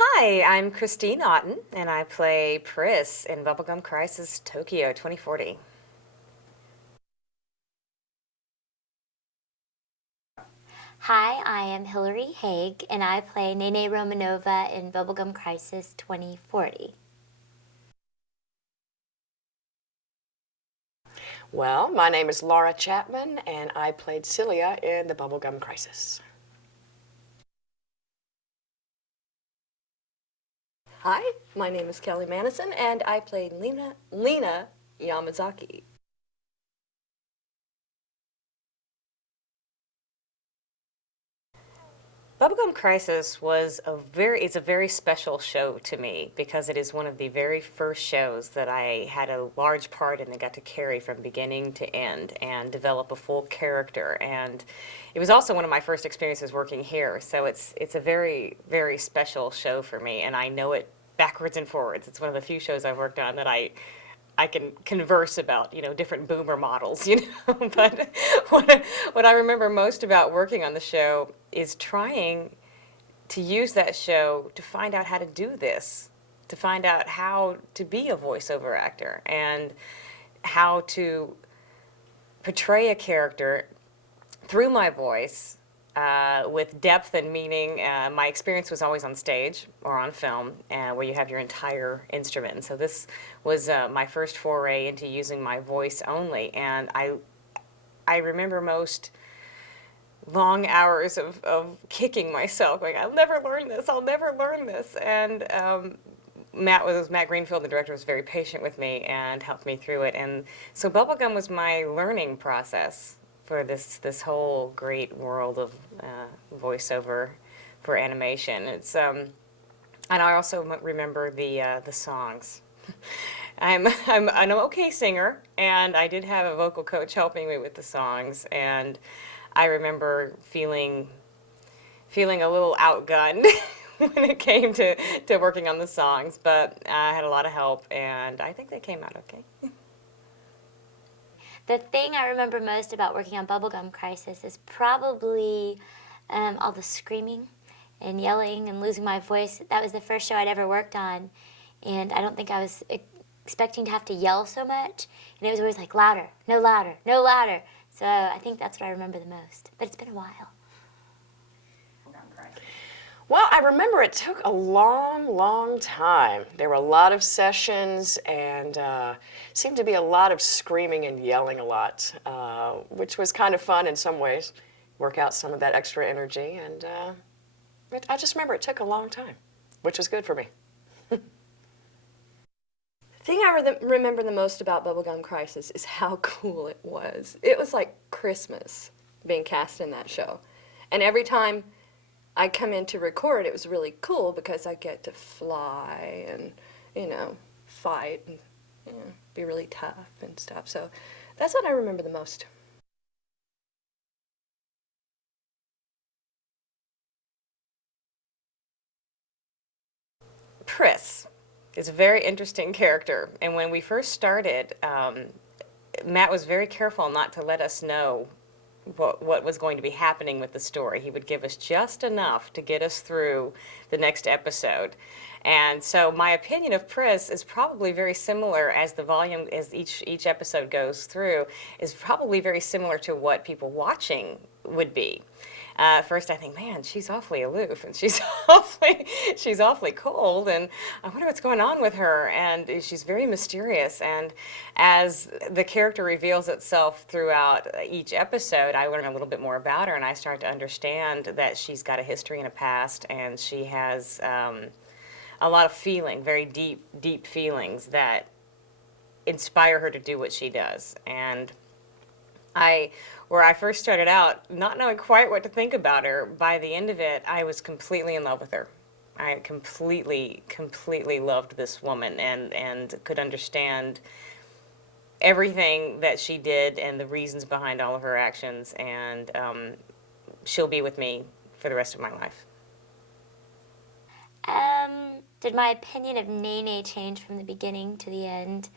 Hi, I'm Christine Otten, and I play Pris in Bubblegum Crisis Tokyo 2040. Hi, I am Hillary Haig, and I play Nene Romanova in Bubblegum Crisis 2040. Well, my name is Laura Chapman, and I played Celia in the Bubblegum Crisis. Hi, my name is Kelly Manison, and I played Lena Yamazaki. Bubblegum Crisis is a very special show to me because it is one of the very first shows that I had a large part in and got to carry from beginning to end and develop a full character. And it was also one of my first experiences working here, so it's a very, very special show for me, and I know it backwards and forwards. It's one of the few shows I've worked on that I can converse about, different boomer models, But what I remember most about working on the show is trying to use that show to find out how to do this, to find out how to be a voiceover actor and how to portray a character through my voice with depth and meaning. My experience was always on stage or on film, where you have your entire instrument. And so this was my first foray into using my voice only. And I remember most long hours of kicking myself, going, I'll never learn this, I'll never learn this. And Matt Greenfield, the director, was very patient with me and helped me through it. And so Bubblegum was my learning process for this whole great world of voiceover for animation. It's and I also remember the songs. I'm an okay singer, and I did have a vocal coach helping me with the songs, and I remember feeling a little outgunned when it came to working on the songs, but I had a lot of help, and I think they came out okay. The thing I remember most about working on Bubblegum Crisis is probably all the screaming and yelling and losing my voice. That was the first show I'd ever worked on, and I don't think I was expecting to have to yell so much, and it was always like louder, no louder, no louder. So I think that's what I remember the most, but it's been a while. Well, I remember it took a long, long time. There were a lot of sessions and seemed to be a lot of screaming and yelling a lot, which was kind of fun in some ways, work out some of that extra energy. And I just remember it took a long time, which was good for me. The thing I remember the most about Bubblegum Crisis is how cool it was. It was like Christmas being cast in that show. And every time I come in to record, it was really cool because I get to fly and, fight and be really tough and stuff. So that's what I remember the most. Pris is a very interesting character, and when we first started, Matt was very careful not to let us know what was going to be happening with the story. He would give us just enough to get us through the next episode. And so my opinion of Pris is probably very similar as each episode goes through, is probably very similar to what people watching would be. At first I think, man, she's awfully aloof, and she's awfully cold, and I wonder what's going on with her, and she's very mysterious. And as the character reveals itself throughout each episode, I learn a little bit more about her, and I start to understand that she's got a history and a past, and she has a lot of very deep feelings that inspire her to do what she does. And where I first started out, not knowing quite what to think about her, by the end of it, I was completely in love with her. I completely loved this woman and could understand everything that she did and the reasons behind all of her actions, and she'll be with me for the rest of my life. Did my opinion of Nene change from the beginning to the end?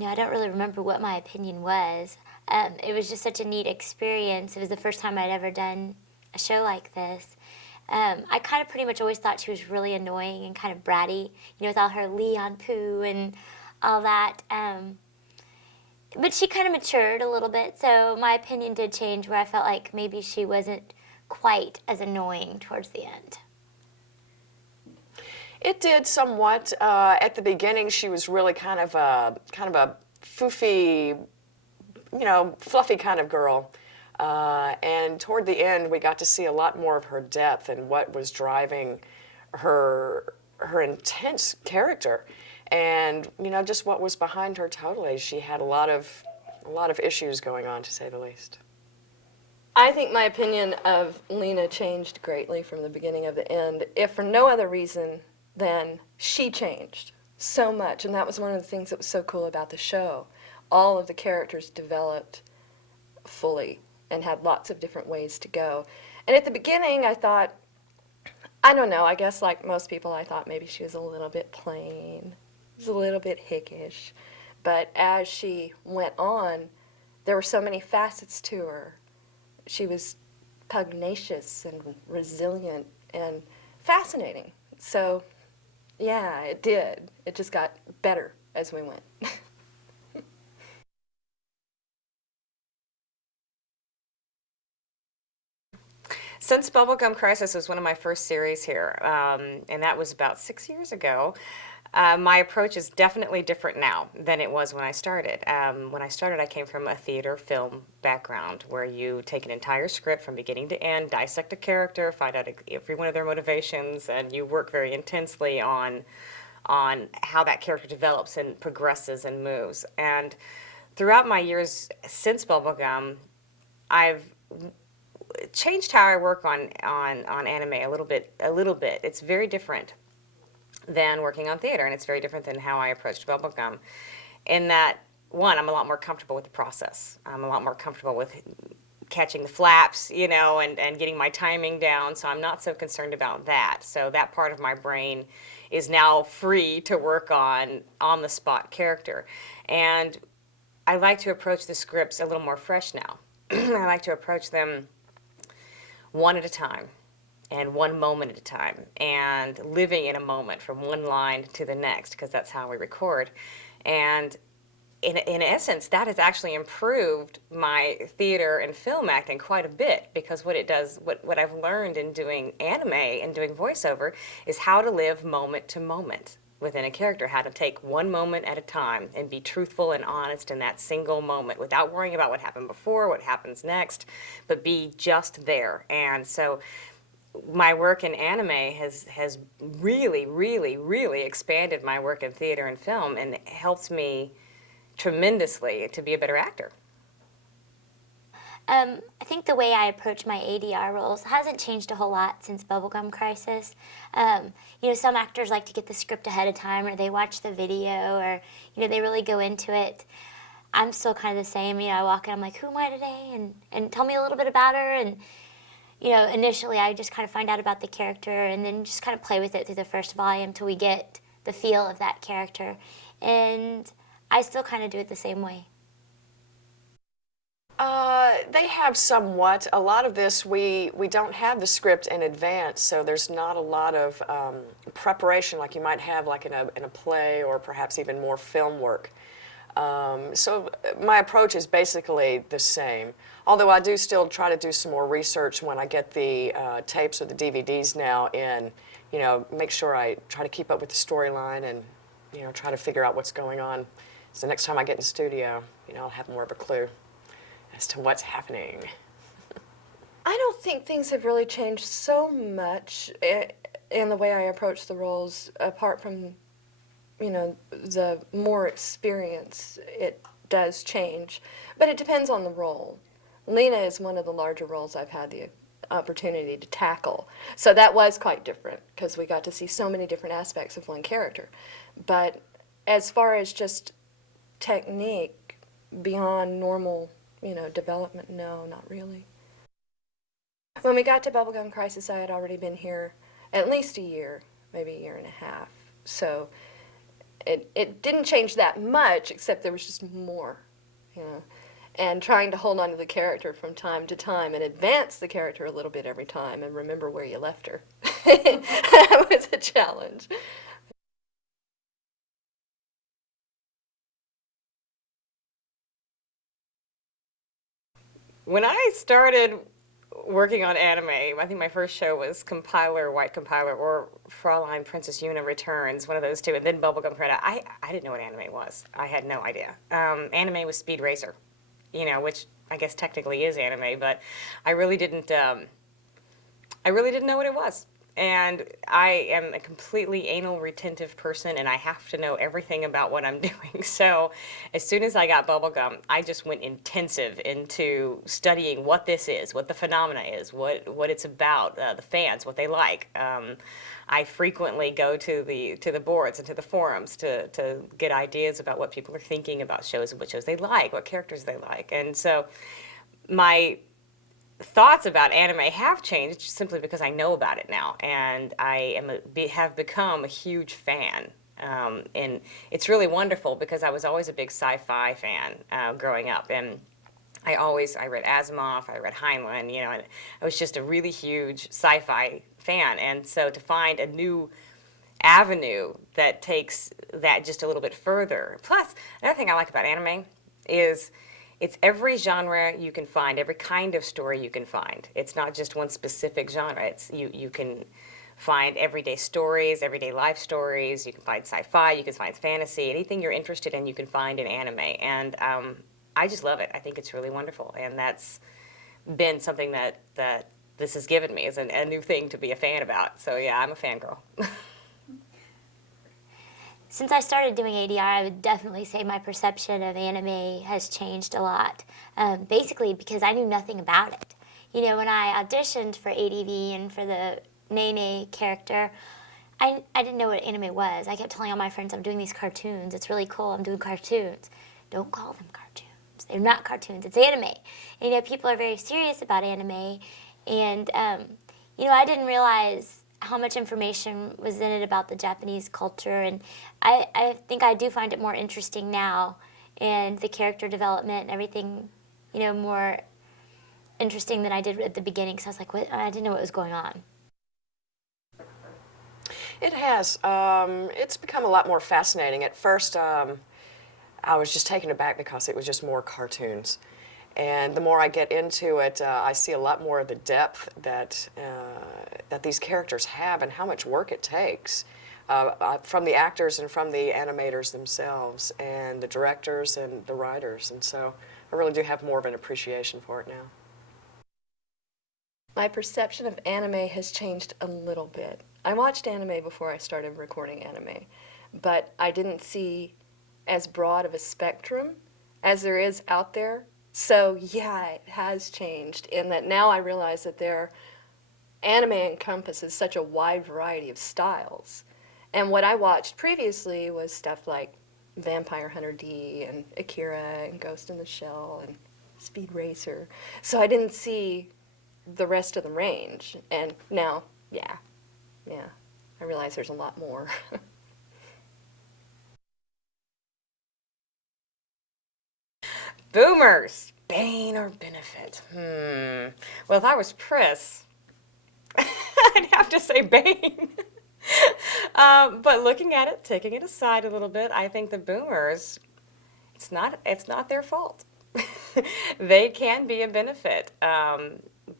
I don't really remember what my opinion was. It was just such a neat experience. It was the first time I'd ever done a show like this. I kind of pretty much always thought she was really annoying and kind of bratty, with all her Leon poo and all that. But she kind of matured a little bit, so my opinion did change where I felt like maybe she wasn't quite as annoying towards the end. It did somewhat. At the beginning, she was really kind of a foofy, fluffy kind of girl. And toward the end, we got to see a lot more of her depth and what was driving her intense character, and just what was behind her totally. She had a lot of issues going on, to say the least. I think my opinion of Lena changed greatly from the beginning of the end, if for no other reason than she changed so much. And that was one of the things that was so cool about the show. All of the characters developed fully and had lots of different ways to go. And at the beginning, I thought, I don't know, I guess like most people, I thought maybe she was a little bit plain, was a little bit hickish. But as she went on, there were so many facets to her. She was pugnacious and resilient and fascinating. So, yeah, it did. It just got better as we went. Since Bubblegum Crisis was one of my first series here, and that was about 6 years ago, my approach is definitely different now than it was when I started. When I started, I came from a theater film background where you take an entire script from beginning to end, dissect a character, find out every one of their motivations, and you work very intensely on how that character develops and progresses and moves. And throughout my years since Bubblegum, I've changed how I work on anime a little bit. It's very different than working on theater, and it's very different than how I approached Bubblegum. In that, one, I'm a lot more comfortable with the process. I'm a lot more comfortable with catching the flaps, and getting my timing down, so I'm not so concerned about that. So that part of my brain is now free to work on the spot character. And I like to approach the scripts a little more fresh now. I like to approach them one at a time and one moment at a time, and living in a moment from one line to the next, because that's how we record. And in essence, that has actually improved my theater and film acting quite a bit, because what it does, what I've learned in doing anime and doing voiceover is how to live moment to moment within a character, how to take one moment at a time and be truthful and honest in that single moment without worrying about what happened before, what happens next, but be just there. And so my work in anime has really, really, really expanded my work in theater and film, and helped me tremendously to be a better actor. I think the way I approach my ADR roles hasn't changed a whole lot since Bubblegum Crisis. Some actors like to get the script ahead of time, or they watch the video, or they really go into it. I'm still kind of the same. I walk in, I'm like, who am I today? And tell me a little bit about her. And initially I just kind of find out about the character, and then just kind of play with it through the first volume till we get the feel of that character. And I still kind of do it the same way. They have somewhat. A lot of this, we don't have the script in advance, so there's not a lot of preparation like you might have like in a play, or perhaps even more film work. So my approach is basically the same, although I do still try to do some more research when I get the tapes or the DVDs now in, make sure I try to keep up with the storyline, and try to figure out what's going on. So next time I get in the studio, I'll have more of a clue as to what's happening. I don't think things have really changed so much in the way I approach the roles, apart from, the more experience. It does change, but it depends on the role. Lena is one of the larger roles I've had the opportunity to tackle, so that was quite different, because we got to see so many different aspects of one character. But as far as just technique beyond normal development, no, not really. When we got to Bubblegum Crisis, I had already been here at least a year, maybe a year and a half. So it didn't change that much, except there was just more, and trying to hold on to the character from time to time and advance the character a little bit every time and remember where you left her. That was a challenge. When I started working on anime, I think my first show was Compiler, White Compiler, or Fraulein Princess Yuna Returns, one of those two, and then Bubblegum Credit. I didn't know what anime was. I had no idea. Anime was Speed Racer, which I guess technically is anime, but I really didn't know what it was. And I am a completely anal retentive person, and I have to know everything about what I'm doing. So as soon as I got Bubblegum, I just went intensive into studying what this is, what the phenomena is, what it's about, the fans, what they like. I frequently go to the boards and to the forums to get ideas about what people are thinking about shows and what shows they like, what characters they like. And so my thoughts about anime have changed simply because I know about it now, and I have become a huge fan. And it's really wonderful because I was always a big sci-fi fan growing up, and I read Asimov, I read Heinlein, and I was just a really huge sci-fi fan. And so to find a new avenue that takes that just a little bit further. Plus, another thing I like about anime is it's every genre you can find, every kind of story you can find. It's not just one specific genre. It's you can find everyday stories, everyday life stories. You can find sci-fi, you can find fantasy. Anything you're interested in, you can find in anime. And I just love it. I think it's really wonderful. And that's been something that this has given me, is a new thing to be a fan about. So yeah, I'm a fangirl. Since I started doing ADR, I would definitely say my perception of anime has changed a lot. Basically because I knew nothing about it. When I auditioned for ADV and for the Nene character, I didn't know what anime was. I kept telling all my friends, I'm doing these cartoons. It's really cool. I'm doing cartoons. Don't call them cartoons. They're not cartoons. It's anime. And, people are very serious about anime. And, I didn't realize how much information was in it about the Japanese culture, and I think I do find it more interesting now, and the character development and everything, more interesting than I did at the beginning, because I was like, what? I didn't know what was going on. It has. It's become a lot more fascinating. At first, I was just taken aback because it was just more cartoons. And the more I get into it, I see a lot more of the depth that these characters have and how much work it takes from the actors and from the animators themselves and the directors and the writers. And so I really do have more of an appreciation for it now. My perception of anime has changed a little bit. I watched anime before I started recording anime, but I didn't see as broad of a spectrum as there is out there. So yeah, it has changed in that now I realize that anime encompasses such a wide variety of styles. And what I watched previously was stuff like Vampire Hunter D and Akira and Ghost in the Shell and Speed Racer. So I didn't see the rest of the range. And now, yeah, I realize there's a lot more. Boomers, bane or benefit? Well, if I was Pris, I'd have to say bane. But looking at it, taking it aside a little bit, I think the boomers, it's not their fault. They can be a benefit.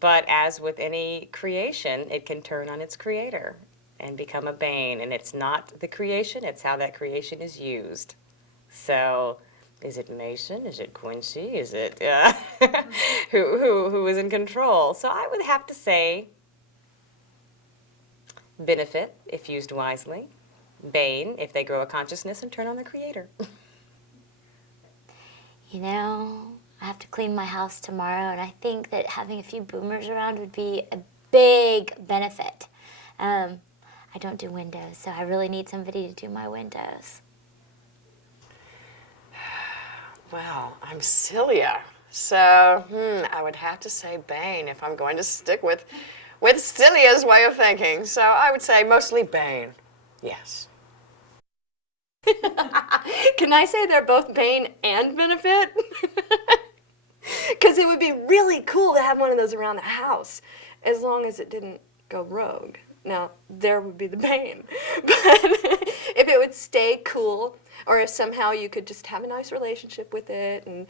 But as with any creation, it can turn on its creator and become a bane. And it's not the creation, it's how that creation is used. So is it Mason? Is it Quincy? Is it who is in control? So I would have to say benefit if used wisely, bane if they grow a consciousness and turn on the creator. I have to clean my house tomorrow, and I think that having a few boomers around would be a big benefit. I don't do windows, so I really need somebody to do my windows. Well, I'm Celia, so I would have to say Bane if I'm going to stick with Celia's way of thinking. So I would say mostly Bane, yes. Can I say they're both bane and benefit? Because it would be really cool to have one of those around the house, as long as it didn't go rogue. Now, there would be the bane. But if it would stay cool, or if somehow you could just have a nice relationship with it and,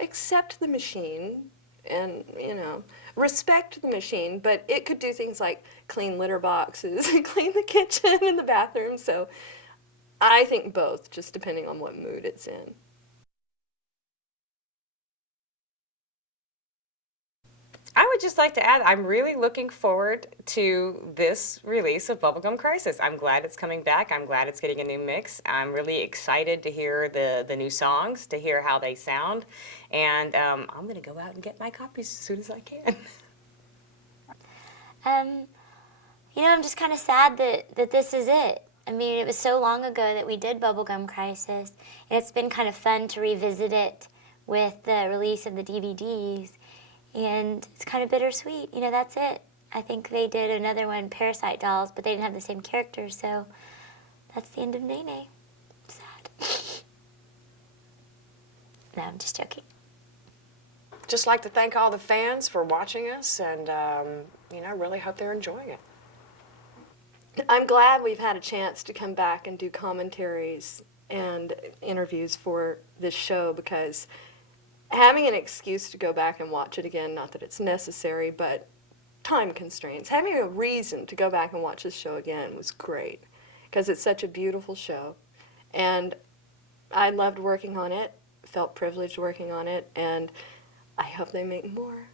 accept the machine and, respect the machine, but it could do things like clean litter boxes and clean the kitchen and the bathroom. So I think both, just depending on what mood it's in. I would just like to add, I'm really looking forward to this release of Bubblegum Crisis. I'm glad it's coming back. I'm glad it's getting a new mix. I'm really excited to hear the new songs, to hear how they sound. And I'm going to go out and get my copies as soon as I can. I'm just kind of sad that this is it. I mean, it was so long ago that we did Bubblegum Crisis, and it's been kind of fun to revisit it with the release of the DVDs. And it's kind of bittersweet. That's it. I think they did another one, Parasite Dolls, but they didn't have the same characters, so that's the end of Nene. Sad. No, I'm just joking. Just like to thank all the fans for watching us, and really hope they're enjoying it. I'm glad we've had a chance to come back and do commentaries and interviews for this show, because having an excuse to go back and watch it again, not that it's necessary, but time constraints, having a reason to go back and watch this show again was great, because it's such a beautiful show. And I loved working on it, felt privileged working on it, and I hope they make more.